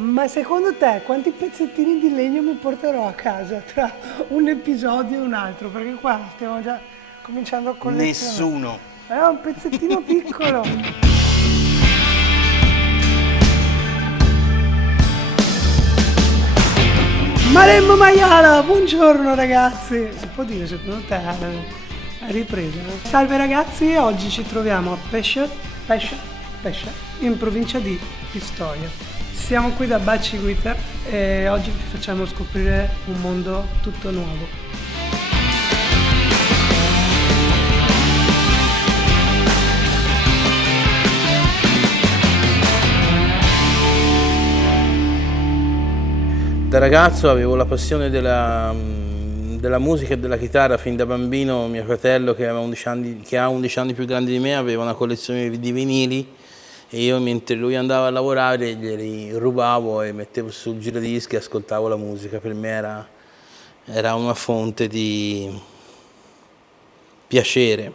Ma secondo te quanti pezzettini di legno mi porterò a casa tra un episodio e un altro? Perché qua stiamo già cominciando a collezionare. Nessuno. È un pezzettino piccolo. Maremma Maiala, buongiorno ragazzi. Si può dire secondo te è ripresa? Salve ragazzi, oggi ci troviamo a Pescia, in provincia di Pistoia. Siamo qui da Baci Guitar e oggi vi facciamo scoprire un mondo tutto nuovo. Da ragazzo avevo la passione della musica e della chitarra. Fin da bambino mio fratello, che ha 11 anni più grande di me, aveva una collezione di vinili e io, mentre lui andava a lavorare, glieli rubavo e mettevo sul giradischi e ascoltavo la musica. Per me era una fonte di piacere.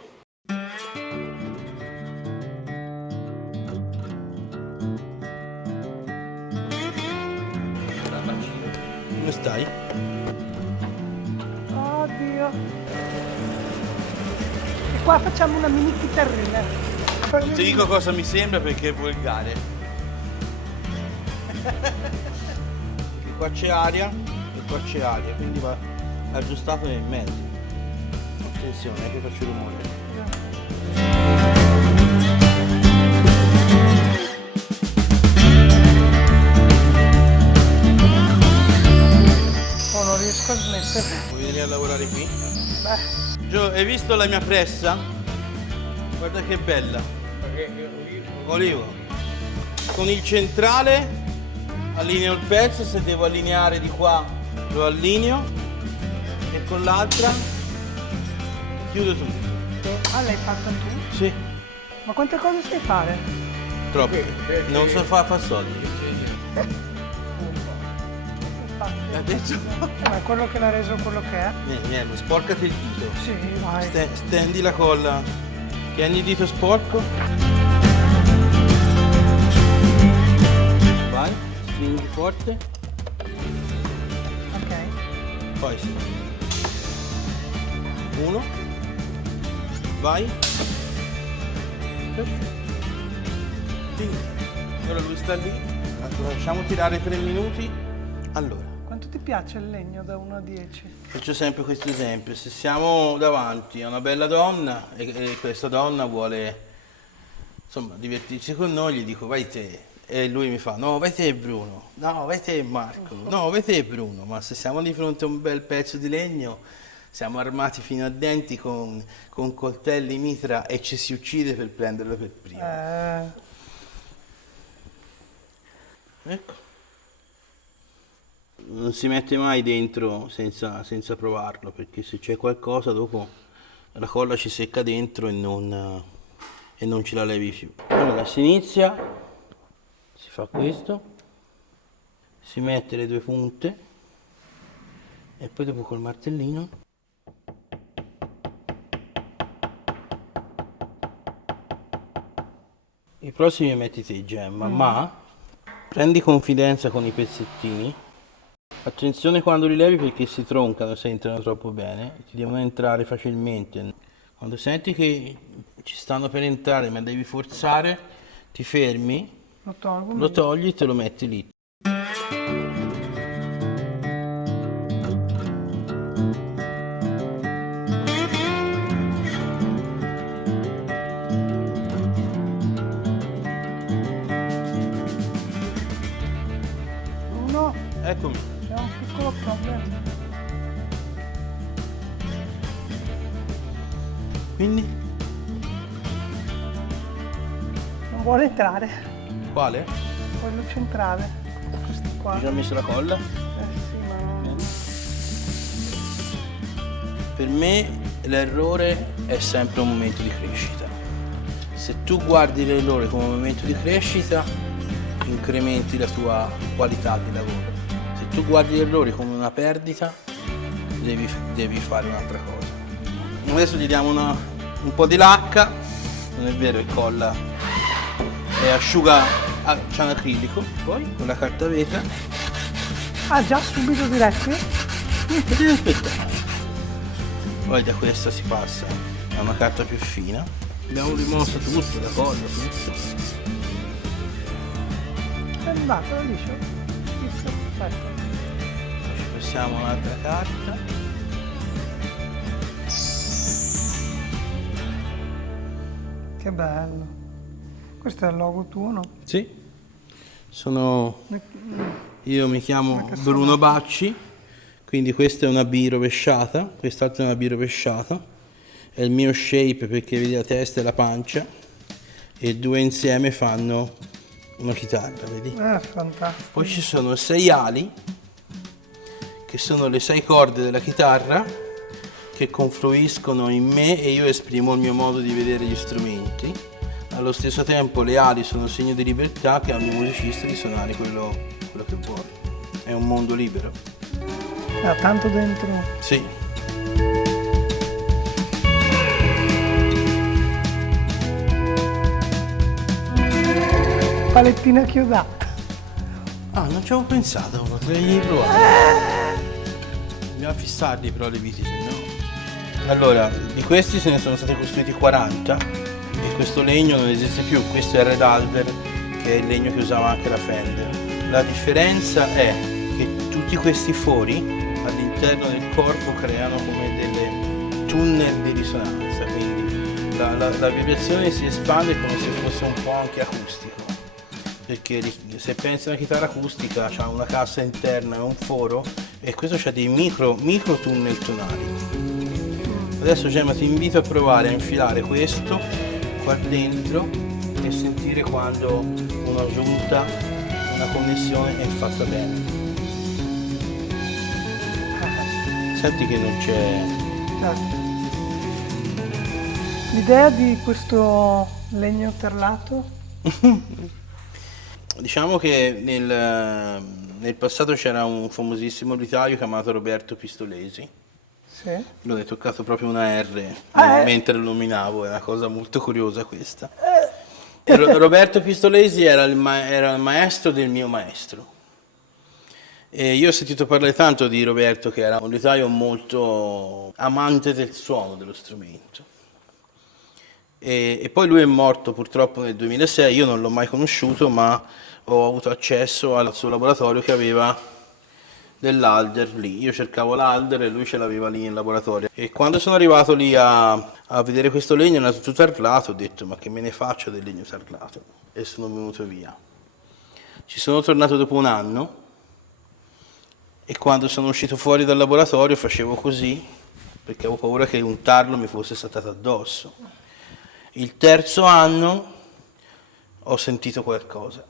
Come stai? Oddio. E qua facciamo una mini chitarrina. Ti dico cosa mi sembra perché è volgare. Perché qua c'è aria e qua c'è aria, quindi va aggiustato nel mezzo. Attenzione, che faccio rumore. Oh, non riesco a smettere. Vuoi venire a lavorare qui? Beh, Gio, hai visto la mia pressa? Guarda che bella. Olivo. Con il centrale allineo il pezzo, se devo allineare di qua lo allineo e con l'altra chiudo tutto. ah, l'hai fatta tu? Sì, Ma quante cose sai fare? troppo. Non so fare soldi. Ha detto? Ma è quello che l'ha reso quello che è? Niente, sporcati il dito. Sì, vai. Stendi la colla. Tieni il dito sporco. Vai, stringi forte. Ok. Poi sì. Uno. Vai. Perfetto. Finito. Ora lui sta lì. Lo lasciamo tirare 3 minuti. Allora, Quanto ti piace il legno da 1 a 10? faccio sempre questo esempio. Se siamo davanti a una bella donna e questa donna vuole, insomma, divertirsi con noi, gli dico vai te. E lui mi fa no, vai te Bruno, no, vai te Marco, no, vai te Bruno. Ma se siamo di fronte a un bel pezzo di legno, siamo armati fino a denti con coltelli, mitra e ci si uccide per prenderlo per primo. Ecco. Non si mette mai dentro senza provarlo, perché se c'è qualcosa dopo la colla ci secca dentro e non ce la levi più. Allora si inizia, si fa questo, si mette le 2 punte e poi dopo col martellino i prossimi metti te Gemma, ma prendi confidenza con i pezzettini. Attenzione quando li levi perché si troncano se entrano troppo bene, ti devono entrare facilmente. Quando senti che ci stanno per entrare ma devi forzare, ti fermi, lo togli e te lo metti lì. Uno, Eccomi. c'è un piccolo problema. Quindi? Non vuole entrare. Quale? Quello centrale. Questo qua. Hai già messo la colla? Sì, ma non... Per me l'errore è sempre un momento di crescita. Se tu guardi l'errore come un momento di crescita, incrementi la tua qualità di lavoro. Se tu guardi l'errore come una perdita, devi fare un'altra cosa. Adesso gli diamo un po' di lacca, non è vero, è colla e asciuga c'è un acrilico, poi con la carta vetro. Ah, già subito diretti? Devi aspettare. Poi da questa si passa a una carta più fina. Abbiamo rimosso tutto, la colla, tutto. È andato, liscio. Visto, perfetto. Ci passiamo un'altra carta. Che bello. Questo è il logo tuo, no? Sì. Io mi chiamo Bruno Bacci, quindi questa è una B rovesciata, quest'altra è una B rovesciata. È il mio shape perché vedi la testa e la pancia e due insieme fanno una chitarra, vedi? Fantastico. Poi ci sono 6 ali, che sono le 6 corde della chitarra, che confluiscono in me e io esprimo il mio modo di vedere gli strumenti. Allo stesso tempo le ali sono segno di libertà che ha ogni musicista di suonare quello che vuole. È un mondo libero. Ha tanto dentro. Sì. Palettina chiodata. Ah, non ci avevo pensato, potrei provare. Dobbiamo fissarli però le viti, se no. Allora, di questi se ne sono stati costruiti 40 e questo legno non esiste più, questo è il Red Alder, che è il legno che usava anche la Fender. La differenza è che tutti questi fori all'interno del corpo creano come delle tunnel di risonanza, quindi la vibrazione si espande come se fosse un po' anche acustico. Perché se pensi a una chitarra acustica c'ha una cassa interna e un foro e questo c'ha dei micro tunnel tonali. Adesso Gemma ti invito a provare a infilare questo qua dentro e sentire quando una giunta, una connessione è fatta bene. Senti che non c'è. L'idea di questo legno terlato? Diciamo che nel passato c'era un famosissimo liutaio chiamato Roberto Pistolesi. Sì. L'ho toccato proprio una R mentre lo nominavo, è una cosa molto curiosa questa. Roberto Pistolesi era il maestro del mio maestro. E io ho sentito parlare tanto di Roberto, che era un liutaio molto amante del suono dello strumento. E poi lui è morto purtroppo nel 2006, io non l'ho mai conosciuto, ma ho avuto accesso al suo laboratorio che aveva dell'Alder lì. Io cercavo l'Alder e lui ce l'aveva lì in laboratorio. E quando sono arrivato lì a vedere questo legno nato tutto tarlato, ho detto ma che me ne faccio del legno tarlato? E sono venuto via. Ci sono tornato dopo un anno e quando sono uscito fuori dal laboratorio facevo così perché avevo paura che un tarlo mi fosse saltato addosso. Il terzo anno ho sentito qualcosa.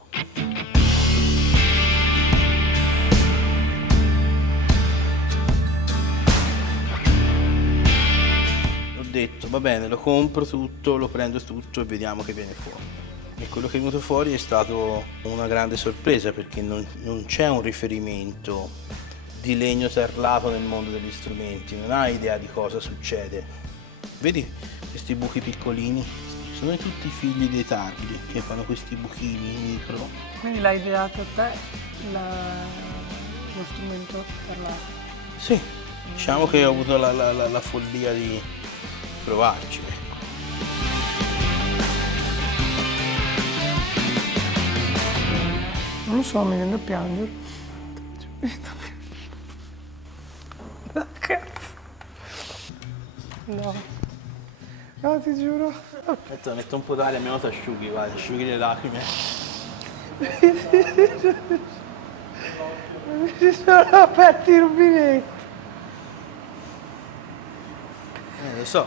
Ho detto, va bene, lo compro tutto, lo prendo tutto e vediamo che viene fuori. E quello che è venuto fuori è stato una grande sorpresa perché non c'è un riferimento di legno tarlato nel mondo degli strumenti, non hai idea di cosa succede. Vedi questi buchi piccolini? Sono tutti figli dei tarli che fanno questi buchini micro. Quindi l'hai ideato te lo strumento tarlato? Sì, diciamo che ho avuto la follia di provarci, ecco. Non lo so, mi viene da piangere. Cazzo. No. No, ti giuro. Aspetta, metto un po' d'aria, almeno ti asciughi, vai, asciughi le lacrime. Ci sono aperti i rubinetti. Lo so,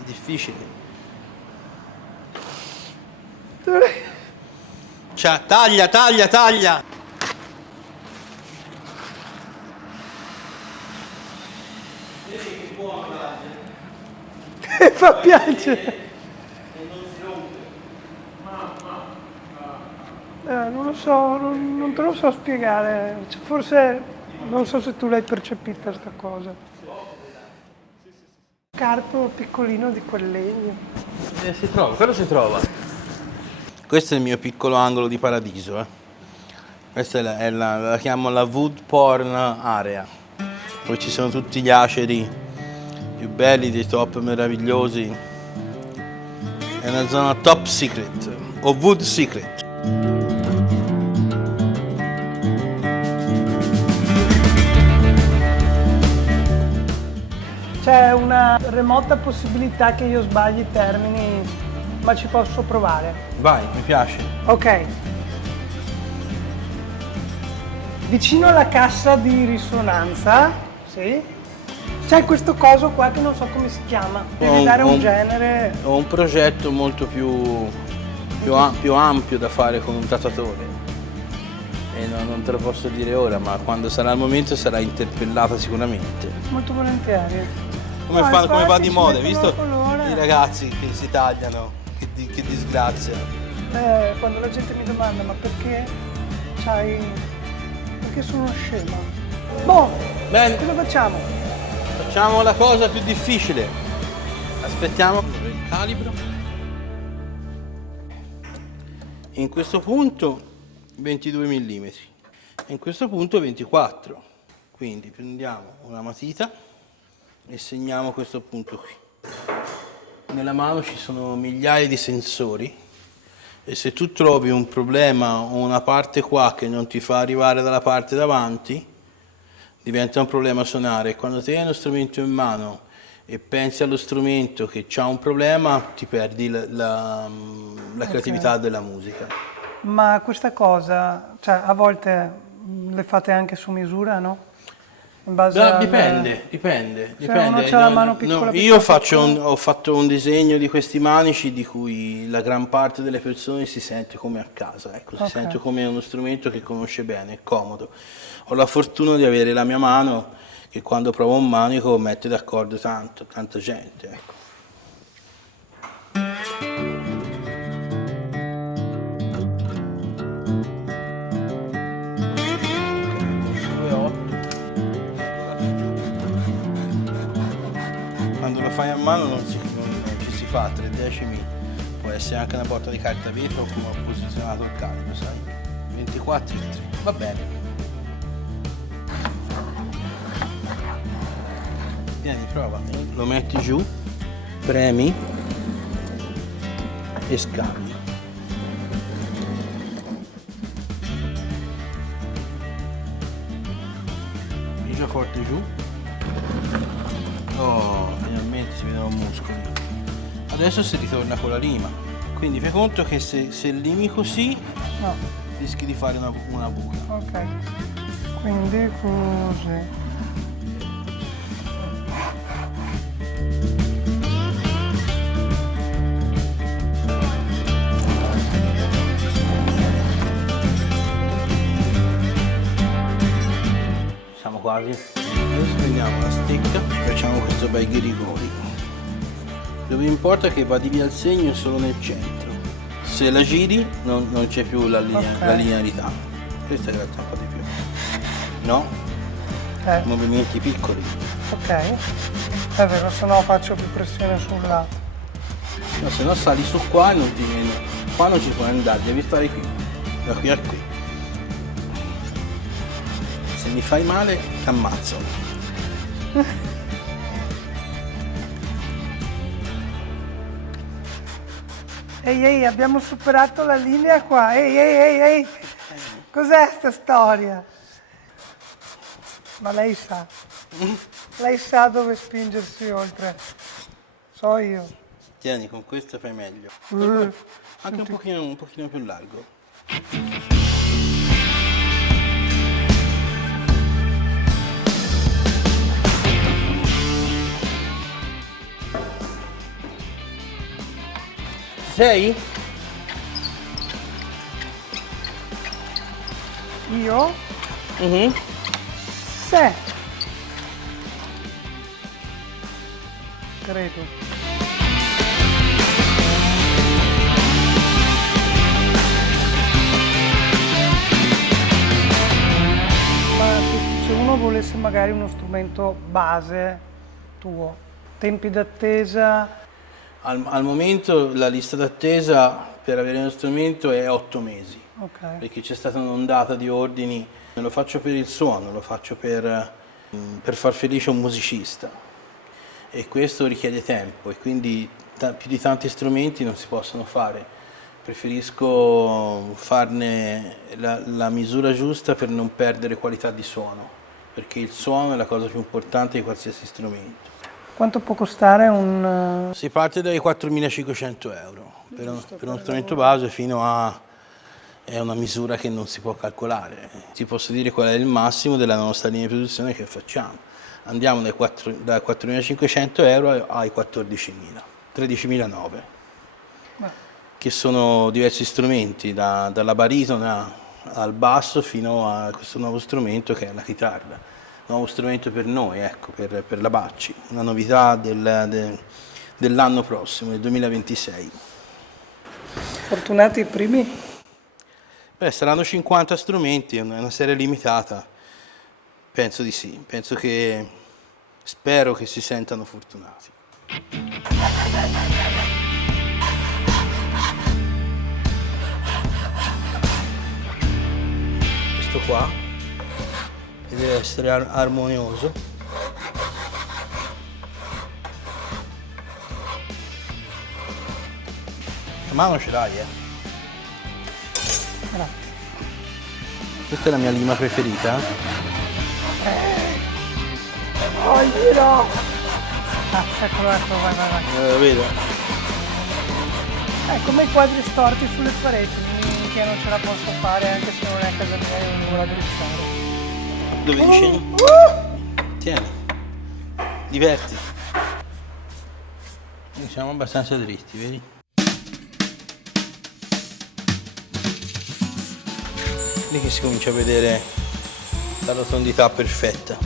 è difficile. Cioè, taglia, taglia, taglia! Vedi che buono, Fa piacere. Non lo so, non te lo so spiegare. Forse non so se tu l'hai percepita sta cosa. Carpo piccolino di quel legno. Si trova, quello si trova. Questo è il mio piccolo angolo di paradiso, eh. Questa la chiamo la wood porn area, dove ci sono tutti gli aceri più belli, dei top meravigliosi. È una zona top secret, o wood secret. C'è una remota possibilità che io sbagli i termini, ma ci posso provare. Vai, mi piace. Ok. Vicino alla cassa di risonanza, sì, c'è questo coso qua che non so come si chiama. Devi dare un genere. Ho un progetto molto più ampio da fare con un tatuatore. E non te lo posso dire ora, ma quando sarà il momento sarà interpellata sicuramente. Molto volentieri. Come, No, come va infatti di ci moda, hai mettono visto il colore. i ragazzi che si tagliano, che disgrazia. Quando la gente mi domanda ma perché perché sono scema? Boh, Bene, cosa facciamo? facciamo la cosa più difficile. Aspettiamo il calibro. In questo punto 22 mm, in questo punto 24. Quindi prendiamo una matita e segniamo questo punto qui. Nella mano ci sono migliaia di sensori e se tu trovi un problema o una parte qua che non ti fa arrivare dalla parte davanti, diventa un problema suonare. E quando ti hai uno strumento in mano e pensi allo strumento che ha un problema, ti perdi la creatività della musica. Ma questa cosa, cioè a volte le fate anche su misura, no? In base Dipende. uno c'ha la mano piccola, Io piccola. ho fatto un disegno di questi manici di cui la gran parte delle persone si sente come a casa, ecco, si sente come uno strumento che conosce bene, è comodo. Ho la fortuna di avere la mia mano che quando provo un manico mette d'accordo tanta gente, ecco. Quando lo fai a mano non ci si fa 3 decimi, può essere anche una botta di carta vetro o come ho posizionato il calibro, sai? 24 e 3, va bene. Vieni, prova, lo metti giù, premi e scavi. Pigia forte giù. Oh, finalmente si vedono muscoli. Adesso si ritorna con la lima. Quindi fai conto che se limi così, No, rischi di fare una buca. ok. Quindi così. Siamo quasi. Adesso prendiamo la stecca e facciamo questo bel ghirigori. Dove importa che vadi via il segno solo nel centro. Se la giri non c'è più la linearità. Questa in realtà un po' di più. No? Movimenti piccoli. Ok. È vero, se no faccio più pressione sul lato. No, se no sali su qua e non ti viene. Qua non ci puoi andare, devi stare qui. Da qui a qui. Se mi fai male, ti ammazzo. Ehi, abbiamo superato la linea qua. Ehi. Cos'è sta storia? Ma lei sa. Lei sa dove spingersi oltre. So io. Tieni, con questo fai meglio. Anche un pochino più largo. Sei? Io? Se. Credo. Ma se uno volesse magari uno strumento base tuo, tempi d'attesa. Al momento la lista d'attesa per avere uno strumento è 8 mesi, Ok. perché c'è stata un'ondata di ordini. Lo faccio per il suono, lo faccio per far felice un musicista, e questo richiede tempo, e quindi più di tanti strumenti non si possono fare. Preferisco farne la misura giusta per non perdere qualità di suono, perché il suono è la cosa più importante di qualsiasi strumento. Quanto può costare un... Si parte dai 4.500 euro per uno strumento base, fino a... è una misura che non si può calcolare. Ti posso dire qual è il massimo della nostra linea di produzione che facciamo. Andiamo dai 4.500 euro ai 14.000, 13.900, che sono diversi strumenti, dalla baritona al basso fino a questo nuovo strumento che è la chitarra. Nuovo strumento per noi, ecco, per la Bacci, una novità dell'anno prossimo, del 2026. Fortunati i primi? Beh, saranno 50 strumenti, è una serie limitata. Penso di sì, spero che si sentano fortunati. Questo qua che deve essere armonioso. La mano ce l'hai, eh? Grazie. Questa è la mia lima preferita. Toglilo! Ah, eccolo, vai. Lo vedo. È come i quadri storti sulle pareti, che non ce la posso fare anche se non è a casa mia e non devo raddrizzare. Dove disegni? Tieni. Divertiti. Noi siamo abbastanza dritti, vedi? Lì che si comincia a vedere la rotondità perfetta.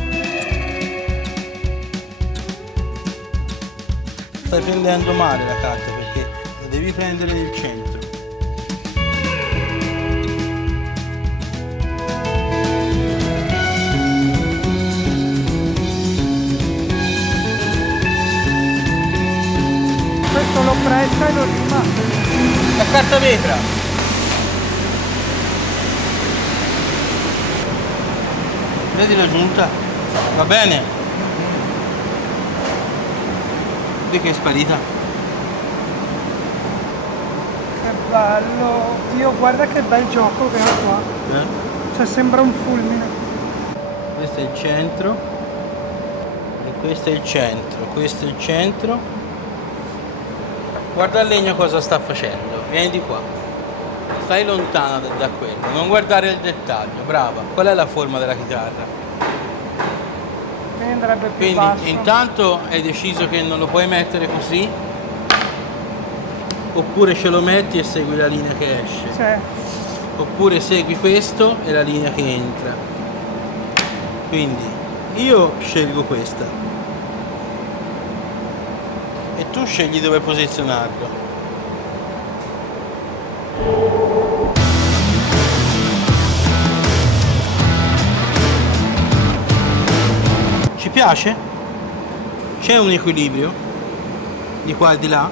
Stai prendendo male la carta, perché la devi prendere nel centro. Questo lo presta e lo rima. La carta vetra. Vedi la giunta? Va bene? Vedi che è sparita? Che bello! Dio, guarda che bel gioco che ha qua. Cioè sembra un fulmine. Questo è il centro. E questo è il centro. Questo è il centro. Guarda il legno cosa sta facendo. Vieni di qua. Stai lontana da quello. Non guardare il dettaglio. Brava. Qual è la forma della chitarra? Quindi andrebbe più Quindi basso. intanto hai deciso che non lo puoi mettere così, oppure ce lo metti e segui la linea che esce, Sì. oppure segui questo e la linea che entra. Quindi io scelgo questa e tu scegli dove posizionarlo. Ci piace? C'è un equilibrio di qua e di là.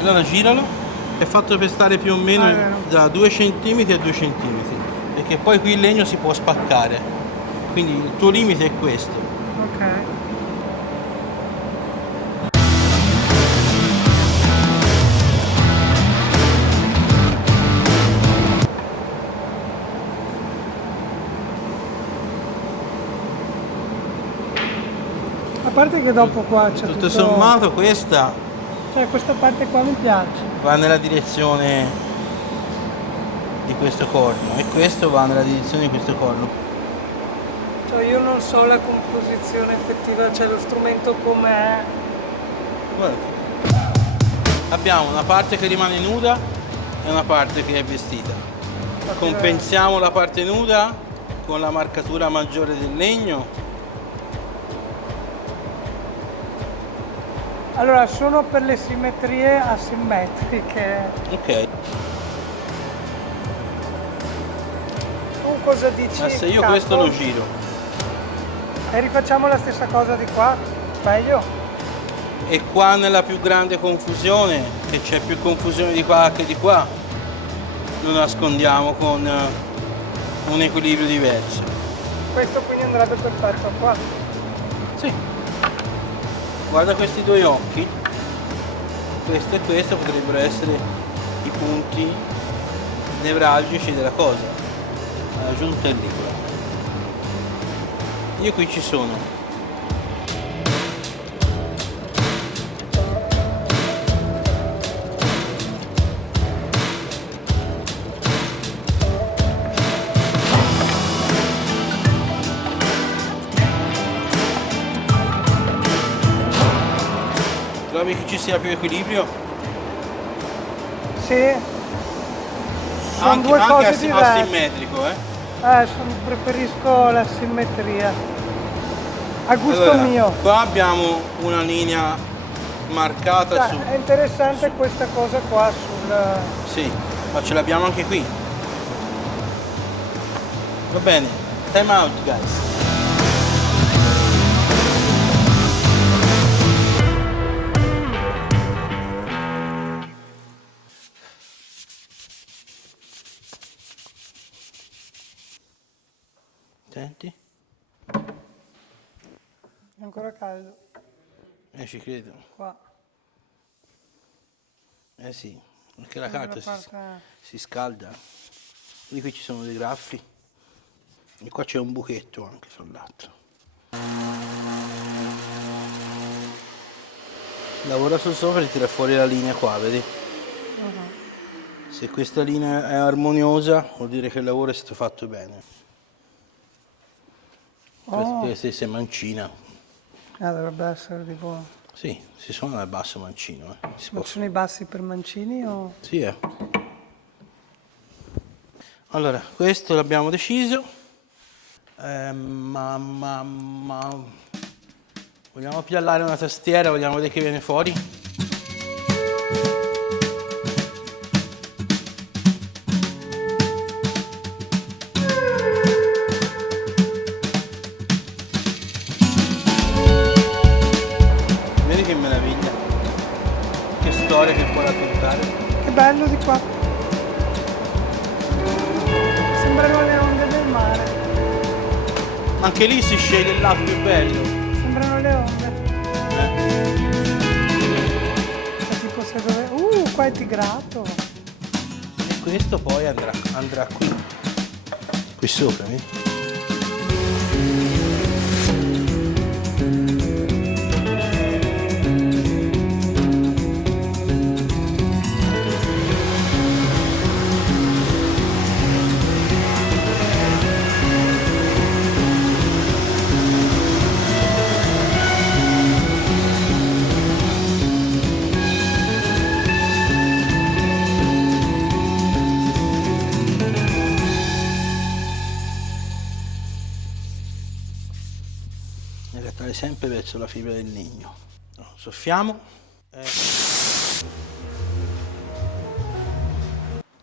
Allora giralo. È fatto per stare più o meno da 2 cm a 2 cm, perché poi qui il legno si può spaccare. Quindi il tuo limite è questo. Ok. A parte che dopo qua c'è Tutto sommato questa Cioè questa parte qua mi piace. va nella direzione di questo corno e questo va nella direzione di questo corno. Cioè io non so la composizione effettiva, cioè lo strumento com'è. Guarda. Abbiamo una parte che rimane nuda e una parte che è vestita. Compensiamo la parte nuda con la marcatura maggiore del legno. Allora sono per le simmetrie asimmetriche. Ok. Tu cosa dici? Adesso io capo? questo lo giro. E rifacciamo la stessa cosa di qua? Meglio? E qua nella più grande confusione, che c'è più confusione di qua che di qua, lo nascondiamo con un equilibrio diverso. Questo quindi andrebbe perfetto qua. Sì. Guarda questi due occhi. Questo e questo potrebbero essere i punti nevralgici della cosa. La giunta è lì. Io qui ci sono. Trovi che ci sia più equilibrio? Sì. Sono due Anche cose diverse. asimmetrico, Preferisco la simmetria. A gusto Allora, mio. qua abbiamo una linea marcata su... È interessante questa cosa qua sul... Sì, ma ce l'abbiamo anche qui. Va bene, time out guys. Senti? È ancora caldo. Ci credo. Qua. Eh sì, perché la carta si scalda. Quindi qui ci sono dei graffi. E qua c'è un buchetto anche fra l'altro. Lavora sul sopra e tira fuori la linea qua, vedi? Se questa linea è armoniosa vuol dire che il lavoro è stato fatto bene. Questa è mancina. Dovrebbe essere tipo... Sì, si suona dal basso mancino. Ma sono i bassi per mancini o... Sì, Allora, questo l'abbiamo deciso. Vogliamo piallare una tastiera, vogliamo vedere che viene fuori? Vedi che meraviglia? Che storia che può raccontare. Che bello di qua. Sembrano le onde del mare. Anche lì si sceglie il lato più bello. Sembrano le onde. Tipo se dove... qua è tigrato. E questo poi andrà qui sopra, vedi? Sempre verso la fibra del legno. Soffiamo.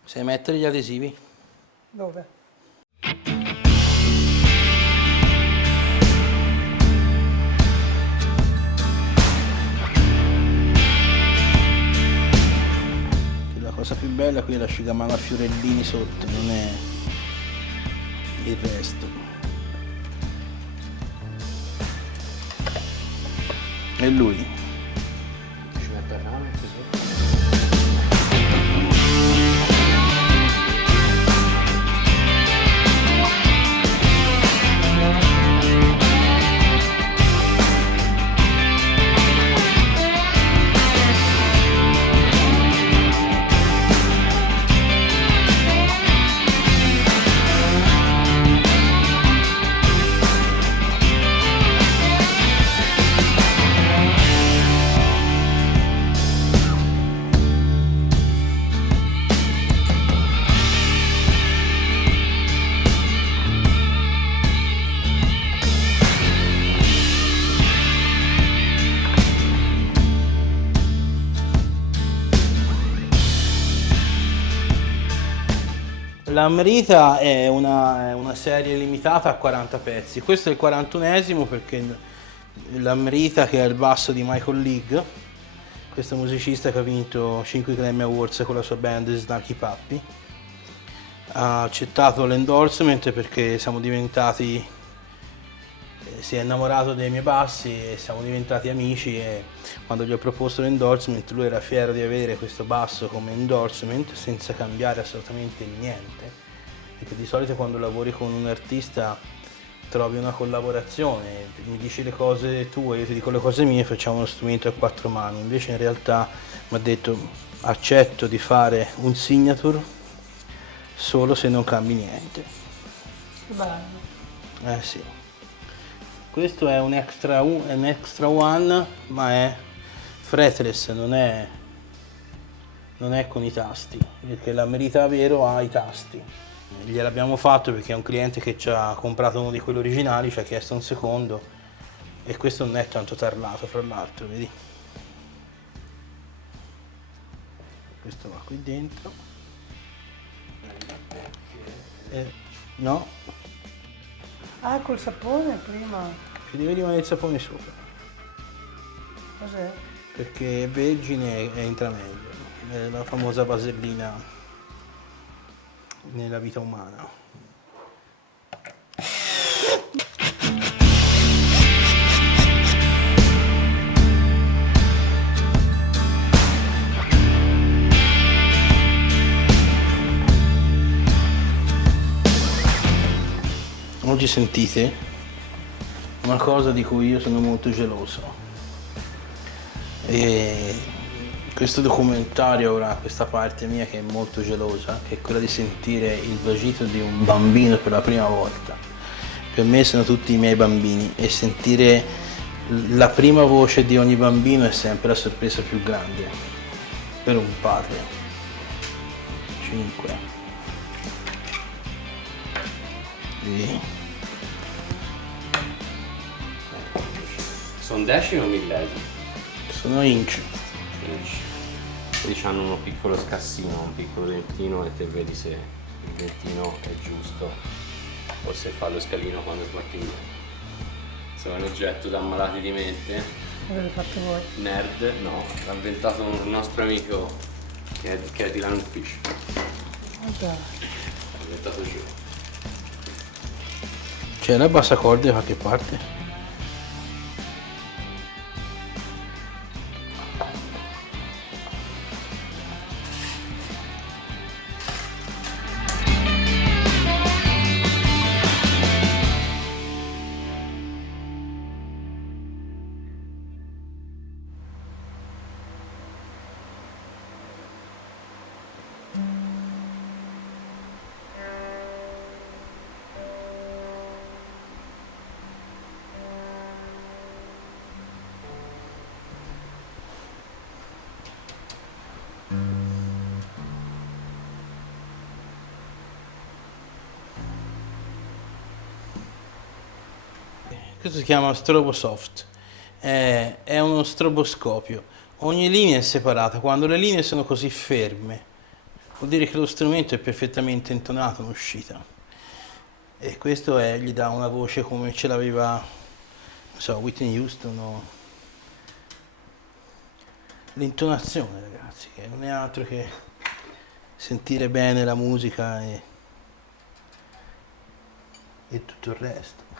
Sai mettere gli adesivi? Dove? La cosa più bella qui è l'asciugamano a fiorellini sotto, non è il resto. E lui ci mette il nome così. La Merita è una serie limitata a 40 pezzi, questo è il 41esimo perché l'Amrita, che è il basso di Michael League, questo musicista che ha vinto 5 Grammy Awards con la sua band Snarky Puppy. Ha accettato l'endorsement perché siamo diventati, si è innamorato dei miei bassi e siamo diventati amici, e quando gli ho proposto l'endorsement lui era fiero di avere questo basso come endorsement senza cambiare assolutamente niente, perché di solito quando lavori con un artista trovi una collaborazione, mi dici le cose tue, io ti dico le cose mie, facciamo uno strumento a 4 mani. Invece in realtà mi ha detto accetto di fare un signature solo se non cambi niente. Che bello. Sì. Questo è un extra one, ma è fretless, non è con i tasti, perché la Merita Vero ha i tasti. Gliel'abbiamo fatto perché è un cliente che ci ha comprato uno di quelli originali, ci ha chiesto un secondo, e questo non è tanto tarlato, fra l'altro, vedi? Questo va qui dentro. No, Ah, col sapone prima. ci deve rimanere il sapone sopra, Cos'è? perché vergine entra meglio, è la famosa vasellina nella vita umana. Oggi sentite una cosa di cui io sono molto geloso, e questo documentario avrà questa parte mia che è molto gelosa, che è quella di sentire il vagito di un bambino per la prima volta. Per me sono tutti i miei bambini, e sentire la prima voce di ogni bambino è sempre la sorpresa più grande per un padre. 5 Sono decimi o millesimi? sono inch. Quindi hanno uno piccolo scassino, un piccolo dentino, e te vedi se il dentino è giusto o se fa lo scalino quando sbatti via. Se è un oggetto da ammalati di mente, L'avete fatto voi? nerd, no, l'ha inventato un nostro amico che è Dylan Fish. Già. L'ha inventato giù. C'è la bassa corda da qualche parte? Questo si chiama Strobosoft, è uno stroboscopio. Ogni linea è separata. Quando le linee sono così ferme, vuol dire che lo strumento è perfettamente intonato in uscita. E questo gli dà una voce come ce l'aveva, non so, Whitney Houston o... L'intonazione, ragazzi, che non è altro che sentire bene la musica e tutto il resto.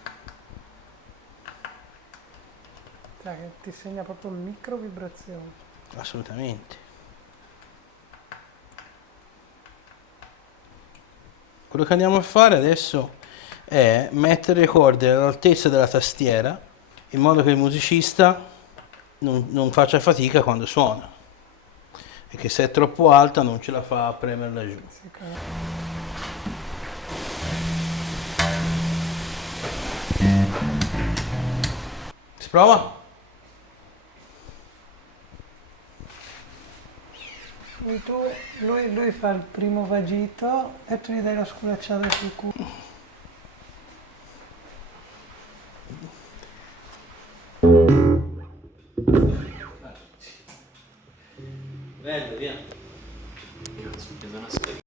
Cioè, che ti segna proprio micro vibrazioni. Assolutamente. Quello che andiamo a fare adesso è mettere le corde all'altezza della tastiera, in modo che il musicista non faccia fatica quando suona, e che se è troppo alta non ce la fa a premerla giù. Si prova? Lui fa il primo vagito e tu gli dai la sculacciata sul culo. Bello, via. Cazzo, mi chiedo una scheda.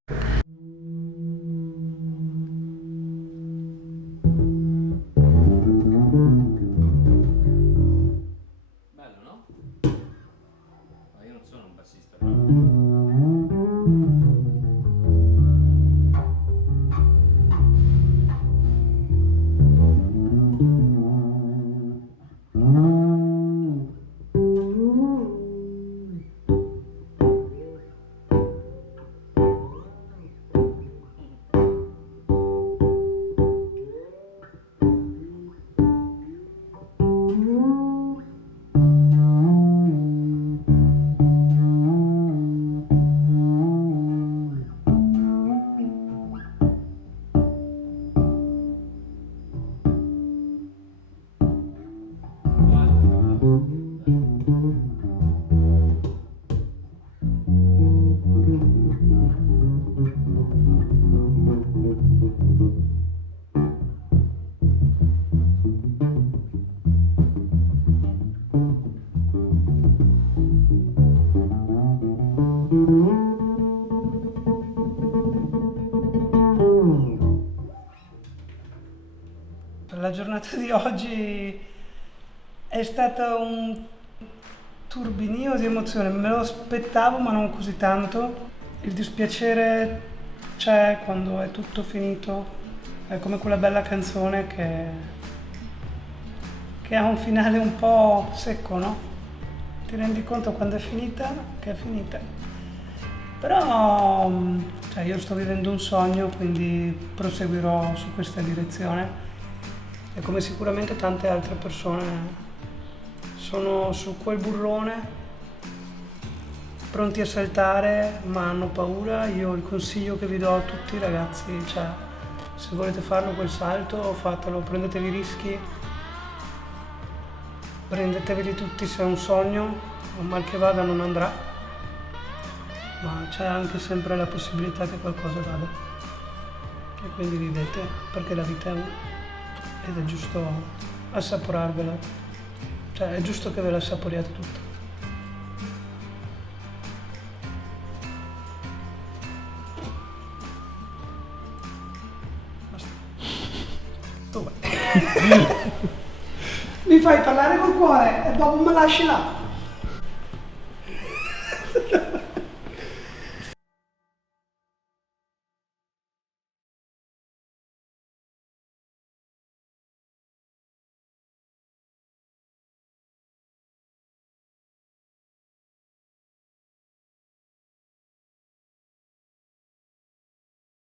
La giornata di oggi è stata un turbinio di emozione, me lo aspettavo ma non così tanto. Il dispiacere c'è quando è tutto finito, è come quella bella canzone che ha un finale un po' secco, no? Ti rendi conto quando è finita che è finita. Però cioè, io sto vivendo un sogno, quindi proseguirò su questa direzione e come sicuramente tante altre persone sono su quel burrone pronti a saltare ma hanno paura. Io il consiglio che vi do a tutti ragazzi, cioè se volete farlo quel salto fatelo, prendetevi rischi, prendeteveli tutti se è un sogno, mal che vada non andrà, ma c'è anche sempre la possibilità che qualcosa vada e quindi vivete perché la vita è una ed è giusto assaporarvela, cioè è giusto che ve la assaporiate tutta. Basta. Tu vai. Mi fai parlare col cuore e dopo me lasci là.